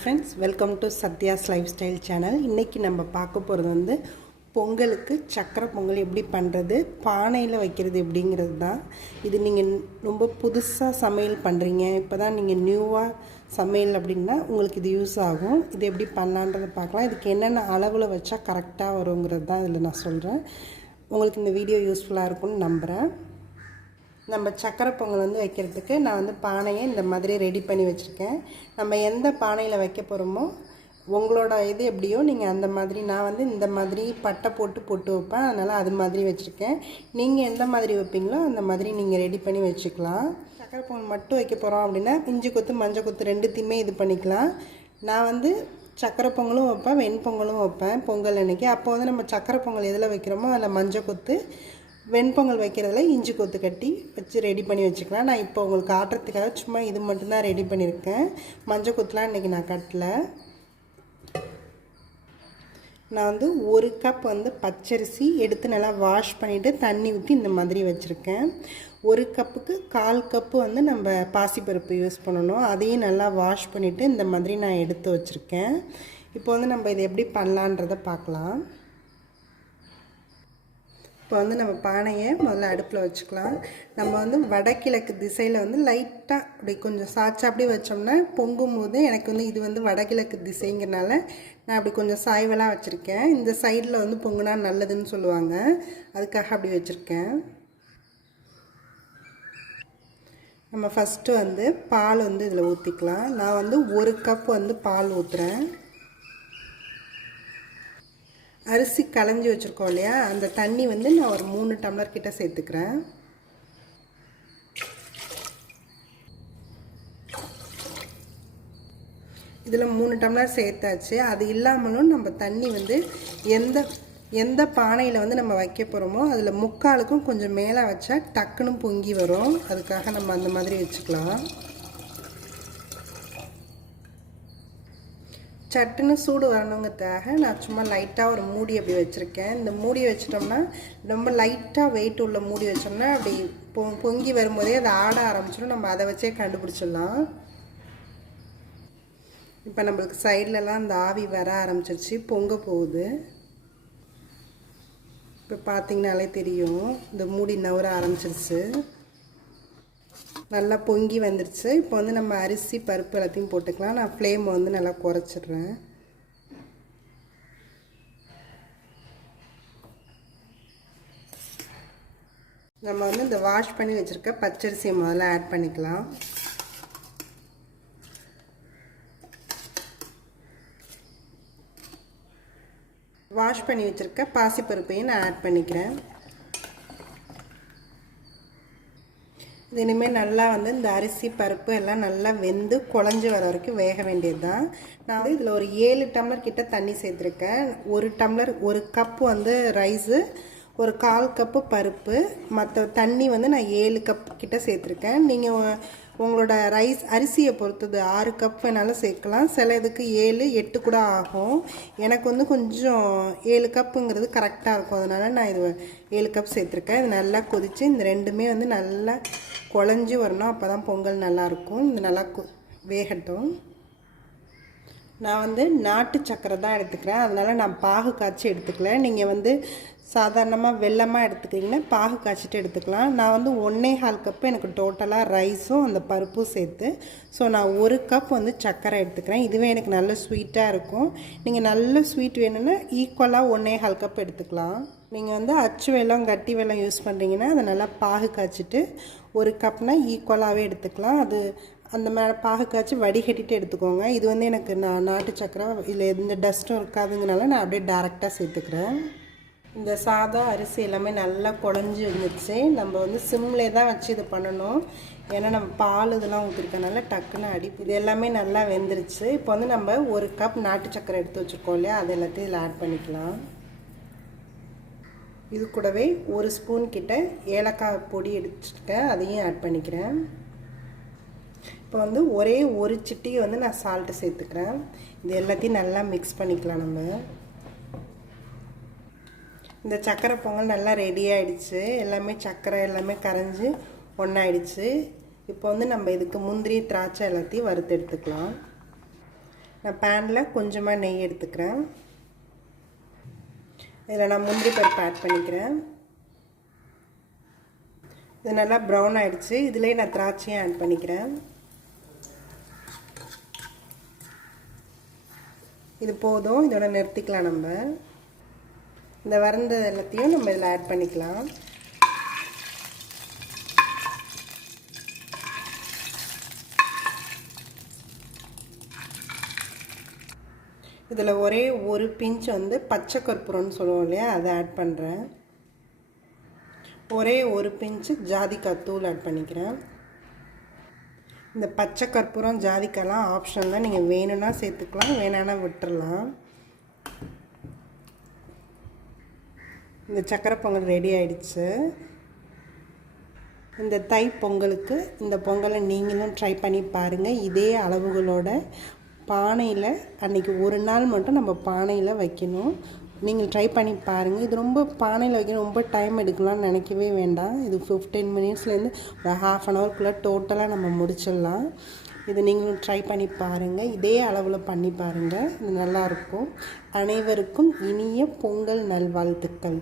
friends, welcome to Satya's Lifestyle channel. இன்னைக்கு நம்ம பார்க்க போகிறது வந்து பொங்கலுக்கு சக்கரை பொங்கல் எப்படி பண்ணுறது, பானையில் வைக்கிறது எப்படிங்கிறது தான். இது நீங்கள் ரொம்ப புதுசாக சமையல் பண்ணுறீங்க, இப்போ தான் நீங்கள் நியூவாக சமையல் அப்படின்னா உங்களுக்கு இது யூஸ் ஆகும். இது எப்படி பண்ணலான்றதை பார்க்கலாம். இதுக்கு என்னென்ன அளவில் வச்சா கரெக்டாக வருங்கிறது தான் இதில் நான் சொல்கிறேன். உங்களுக்கு இந்த வீடியோ யூஸ்ஃபுல்லாக இருக்கும்னு நம்புகிறேன். நம்ம சக்கரை பொங்கல் வந்து வைக்கிறதுக்கு நான் வந்து பானையை இந்த மாதிரி ரெடி பண்ணி வச்சுருக்கேன். நம்ம எந்த பானையில் வைக்க போகிறோமோ உங்களோட இது எப்படியோ நீங்கள் அந்த மாதிரி, நான் வந்து இந்த மாதிரி பட்டை போட்டு வைப்பேன், அதனால் அது மாதிரி வச்சுருக்கேன். நீங்கள் எந்த மாதிரி வைப்பீங்களோ அந்த மாதிரி நீங்கள் ரெடி பண்ணி வச்சுக்கலாம். சக்கரை பொங்கல் மட்டும் வைக்க போகிறோம் அப்படின்னா இஞ்சி கொத்து மஞ்சள் கொத்து ரெண்டுத்தையுமே இது பண்ணிக்கலாம். நான் வந்து சக்கரை பொங்கலும் வைப்பேன், வெண்பொங்கலும் வைப்பேன் பொங்கல் அன்றைக்கி. அப்போ வந்து நம்ம சக்கரை பொங்கல் எதில் வைக்கிறோமோ அதில் மஞ்சள் கொத்து, வெண்பொங்கல் வைக்கிறதுல இஞ்சி கொத்து கட்டி வச்சு ரெடி பண்ணி வச்சுக்கலாம். நான் இப்போ உங்களுக்கு ஆட்டுறதுக்காக சும்மா இது மட்டும்தான் ரெடி பண்ணியிருக்கேன். மஞ்சள் கொத்துலாம் இன்றைக்கி நான் கட்டலை. நான் வந்து 1 கப் வந்து பச்சரிசி எடுத்து நல்லா வாஷ் பண்ணிவிட்டு தண்ணி ஊற்றி இந்த மாதிரி வச்சுருக்கேன். 1 கப்புக்கு 1/4 கப்பு வந்து நம்ம பாசிப்பருப்பு யூஸ் பண்ணணும். அதையும் நல்லா வாஷ் பண்ணிவிட்டு இந்த மாதிரி நான் எடுத்து வச்சுருக்கேன். இப்போ வந்து நம்ம இதை எப்படி பண்ணலான்றதை பார்க்கலாம். இப்போ வந்து நம்ம பானையை முதல்ல அடுப்பில் வச்சுக்கலாம். நம்ம வந்து வடகிழக்கு திசையில் வந்து லைட்டாக அப்படி கொஞ்சம் சாய்ச்சா அப்படியே வச்சோம்னா பொங்கும் போது, எனக்கு வந்து இது வந்து வடகிழக்கு திசைங்கிறனால நான் அப்படி கொஞ்சம் சாய்வெல்லாம் வச்சுருக்கேன். இந்த சைடில் வந்து பொங்குனா நல்லதுன்னு சொல்லுவாங்க, அதுக்காக அப்படி வச்சுருக்கேன். நம்ம ஃபஸ்ட்டு வந்து பால் வந்து இதில் ஊற்றிக்கலாம். நான் வந்து 1 கப் வந்து பால் ஊற்றுறேன். அரிசி களைஞ்சி வச்சுருக்கோம் இல்லையா, அந்த தண்ணி வந்து நான் ஒரு 3 டம்ளர் கிட்ட சேர்த்துக்கிறேன். இதில் 3 டம்ளர் சேர்த்தாச்சு. அது இல்லாமலும் நம்ம தண்ணி வந்து எந்த பானையில் வந்து நம்ம வைக்க போகிறோமோ அதில் 3/4க்கும் கொஞ்சம் மேலே வச்சா டக்குன்னு பொங்கி வரும். அதுக்காக நம்ம அந்த மாதிரி வச்சுக்கலாம். சட்டுன்னு சூடு வரணுங்கிறதுக்காக நான் சும்மா லைட்டாக ஒரு மூடி அப்படி வச்சுருக்கேன். இந்த மூடி வச்சிட்டோம்னா, ரொம்ப லைட்டாக வெயிட் உள்ள மூடி வச்சோம்னா அப்படி பொங்கி வரும்போதே அதை ஆட ஆரம்பிச்சிடும். நம்ம அதை வச்சே கண்டுபிடிச்சிடலாம். இப்போ நம்மளுக்கு சைட்லலாம் இந்த ஆவி வர ஆரம்பிச்சிருச்சு, பொங்க போகுது. இப்போ பார்த்திங்கனாலே தெரியும், இந்த மூடி நவர ஆரம்பிச்சிருச்சு, நல்லா பொங்கி வந்துடுச்சு. இப்போ வந்து நம்ம அரிசி பருப்பு எல்லாத்தையும் போட்டுக்கலாம். நான் ஃப்ளேமை வந்து நல்லா குறைச்சிட்றேன். நம்ம வந்து இந்த வாஷ் பண்ணி வச்சுருக்க பச்சரிசியை முதல்ல ஆட் பண்ணிக்கலாம். வாஷ் பண்ணி வச்சுருக்க பாசிப்பருப்பையும் நான் ஆட் பண்ணிக்கிறேன். இது இனிமேல் நல்லா வந்து இந்த அரிசி பருப்பு எல்லாம் நல்லா வெந்து குழஞ்சி வர வரைக்கும் வேக வேண்டியது தான். நான் வந்து இதில் ஒரு 7 டம்ளர் கிட்ட தண்ணி சேர்த்துருக்கேன். 1 கப்பு வந்து ரைஸு, ஒரு 1/4 கப்பு பருப்பு, மற்ற தண்ணி வந்து நான் 7 கப் கிட்ட சேர்த்துருக்கேன். நீங்கள் உங்களோட அரிசியை பொறுத்தது 6 கப் வேணாலும் சேர்க்கலாம். சில இதுக்கு 7, 8 கூட ஆகும். எனக்கு வந்து கொஞ்சம் 7 கப்புங்கிறது கரெக்டாக இருக்கும், அதனால் நான் இது 7 கப் சேர்த்துருக்கேன். இது நல்லா கொதித்து இந்த ரெண்டுமே வந்து நல்லா குழஞ்சி வரணும், அப்போ தான் பொங்கல் நல்லாயிருக்கும். இது நல்லா வேகட்டும். நான் வந்து நாட்டு சக்கரை தான் எடுத்துக்கிறேன், அதனால் நான் பாகு காய்ச்சி எடுத்துக்கல. நீங்கள் வந்து சாதாரணமாக வெல்லமாக எடுத்துக்கிட்டிங்கன்னா பாகு காய்ச்சிட்டு எடுத்துக்கலாம். நான் வந்து 1/4 கப்பு எனக்கு டோட்டலாக ரைஸும் அந்த பருப்பும் சேர்த்து, ஸோ நான் 1 கப் வந்து சக்கரை எடுத்துக்கிறேன். இதுவே எனக்கு நல்ல ஸ்வீட்டாக இருக்கும். நீங்கள் நல்ல ஸ்வீட் வேணும்னா ஈக்குவலாக 1/4 கப் எடுத்துக்கலாம். நீங்கள் வந்து அச்சு வெல்லம் கட்டி வெல்லம் யூஸ் பண்ணுறீங்கன்னா அதை நல்லா பாகு காய்ச்சிட்டு 1 கப்னால் ஈக்குவலாகவே எடுத்துக்கலாம். அது அந்த மேலே பாகு காய்ச்சி வடிகட்டிட்டு எடுத்துக்கோங்க. இது வந்து எனக்கு நாட்டு சக்கரை, இதில் எந்த டஸ்ட்டும் இருக்காதுங்கனால நான் அப்படியே டேரெக்டாக சேர்த்துக்கிறேன். இந்த சாதா அரிசி எல்லாமே நல்லா குழஞ்சி வந்துடுச்சு. நம்ம வந்து சிம்லேயே தான் வச்சு இது பண்ணணும், ஏன்னா நம்ம பால் இதெல்லாம் ஊற்றிருக்கனால டக்குன்னு இது எல்லாமே நல்லா வெந்துருச்சு. இப்போ வந்து நம்ம 1 கப் நாட்டு சக்கரை எடுத்து வச்சுருக்கோம் இல்லையா, அது எல்லாத்தையும் இதில் ஆட் பண்ணிக்கலாம். இது கூடவே 1 ஸ்பூன் கிட்ட ஏலக்காய் பொடி எடுத்துருக்கேன், அதையும் ஆட் பண்ணிக்கிறேன். இப்போ வந்து ஒரே 1 சிட்டிகை வந்து நான் சால்ட்டு சேர்த்துக்கிறேன். இது எல்லாத்தையும் நல்லா மிக்ஸ் பண்ணிக்கலாம். நம்ம இந்த சக்கரை பொங்கல் நல்லா ரெடி ஆகிடுச்சு. எல்லாமே சக்கரை எல்லாமே கரைஞ்சி ஒன்றாயிடுச்சு. இப்போ வந்து நம்ம இதுக்கு முந்திரி திராட்சை எல்லாத்தையும் வறுத்து எடுத்துக்கலாம். நான் பேனில் கொஞ்சமாக நெய் எடுத்துக்கிறேன். இதில் நான் முந்திரி பருப்பு ஆட் பண்ணிக்கிறேன். இது நல்லா ப்ரௌன் ஆகிடுச்சு. இதிலே நான் திராட்சையும் ஆட் பண்ணிக்கிறேன். இது போதும், இதோட நிறுத்திக்கலாம். நம்ம இந்த வறுந்த எல்லாத்தையும் நம்ம இதில் ஆட் பண்ணிக்கலாம். இதில் ஒரே ஒரு பிஞ்ச் வந்து பச்சை கற்பூரம்னு சொல்லுவோம் இல்லையா, அதை ஆட் பண்ணுறேன். ஒரே ஒரு பிஞ்சு ஜாதிக்காய் தூள் ஆட் பண்ணிக்கிறேன். இந்த பச்சை கற்பூரம் ஜாதிக்காய்லாம் ஆப்ஷன் தான், நீங்கள் வேணும்னா சேர்த்துக்கலாம், வேணான்னா விட்டுறலாம். இந்த சக்கரை பொங்கல் ரெடி ஆயிடுச்சு. இந்த தை பொங்கலுக்கு இந்த பொங்கலை நீங்களும் ட்ரை பண்ணி பாருங்கள். இதே அளவுகளோட பானையில் அன்றைக்கி ஒரு நாள் மட்டும் நம்ம பானையில் வைக்கணும். நீங்கள் ட்ரை பண்ணி பாருங்கள். இது ரொம்ப பானையில் வைக்கணும், ரொம்ப டைம் எடுக்கலாம்னு நினைக்கவே வேண்டாம். இது 15 மினிட்ஸ்லேருந்து ஒரு ½ அன் ஹவர்க்குள்ளே டோட்டலாக நம்ம முடிச்சிடலாம். இது நீங்களும் ட்ரை பண்ணி பாருங்கள். இதே அளவில் பண்ணி பாருங்கள், இது நல்லாயிருக்கும். அனைவருக்கும் இனிய பொங்கல் நல்வாழ்த்துக்கள்.